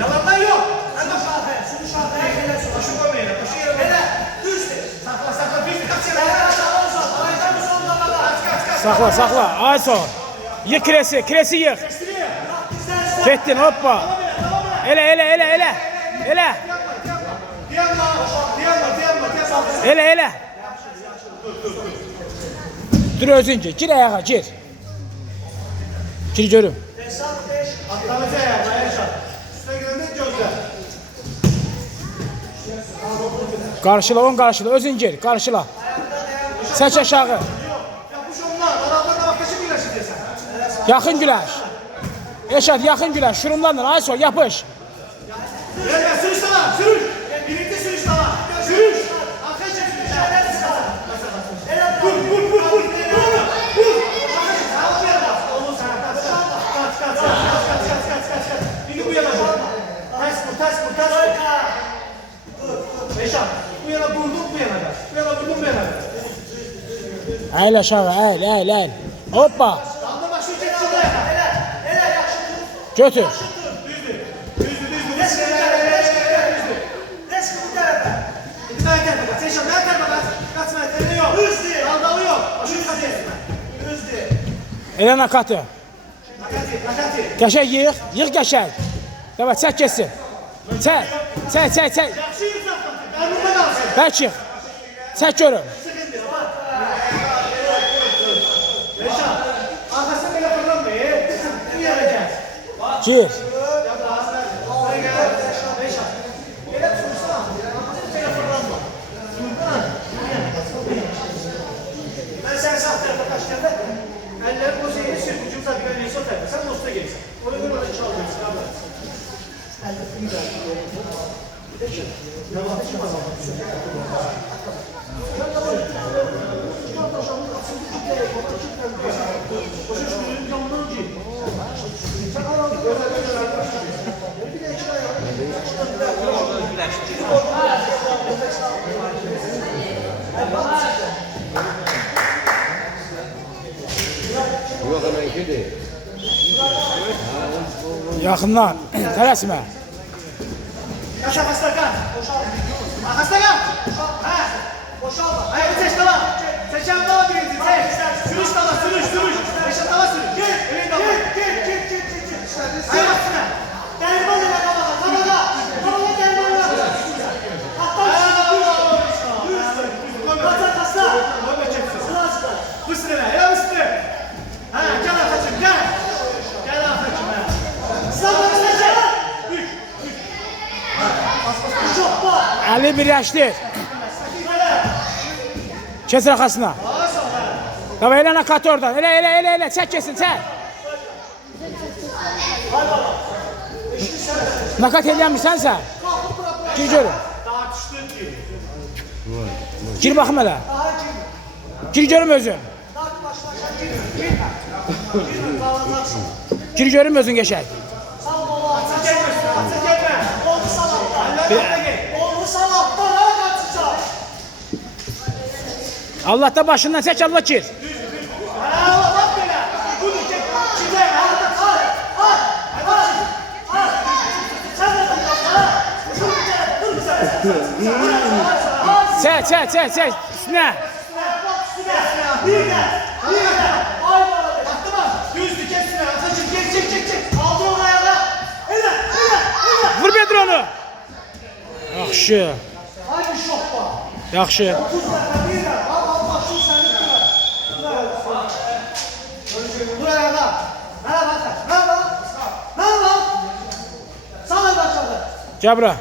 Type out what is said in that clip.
Yalandan yok. Hadi şahane. Şunu şahane. Başı koymayın. Başı yere koymayın. Hele. Düzdür. Sakla sakla. Bir kaç yere. Sakla sakla. Ay son. Yık kiresi. Kiresi yık. Kettin hoppa. Ele ele ele ele. Ele. Ele ele. Dur özünce. Gir ayağa gir. Gir görüm. Karşıla on karşıla. Özün gir. Karşıla. Seç aşağı. Yakın güleş. Eşat yakın güleş. Şurumlarla ay sol yapış. Sürüş sana. Sürüş. Birlikte sürüş sana. Sürüş. Arkaya çek. Vur vur vur vur. Vur. Kaç. Şimdi bu yana vur. Ters vur. Eşat. Bu yana vurdum bu yana da. Bu yana vurdum bu yana da. Eğil aşağı eğil. Hoppa. Götür. Elə nakatı. Qəşək yığ. Yığ qəşək. Dəvət, çək geçsin. Çək. Bək yığ. Çək görüm. Gir. Ben sen sağ tarafa kaçtığında ellerim o şeyi sür, ucumuza bir gönlüye sol tarafa. Sen dosta gelirsin. Ona göre oraya çaldırırsın. Yok hemen gidi. Yaxından. Tələsmə. Yaşa Hastakan. Hastakan. Ha. Boşalma. Hayır seç tamam. Seçen tamam birinci. Seç. Sürüş tamam. Sürüş. Yaşa tamam sürüş. Gel. Elin tamam. Gel. Hayır atsana. Derman ile tamam. Tamam derman ile. Hatta. Düz. Hasta. Fıstıra. Ya fıstıra. Ha gel Ataç'ım gel. Gel Ataç'ım ha. Sağdan seçen. Üç. Şoppa. Əli birləşdir. Kes arxasına. Davay elə nakatı oradan. Elə. Çək kesin, çək. Nakat eləyəmirsən sən? Gir görüm. Gir baxım elə. Gir görüm özün. Gir görüm özün geçək. Allah da başından çək, Allah gir. Çək, üstünə. Vur Bedronu. Yaxşı. Yaxşı. Gəl bura.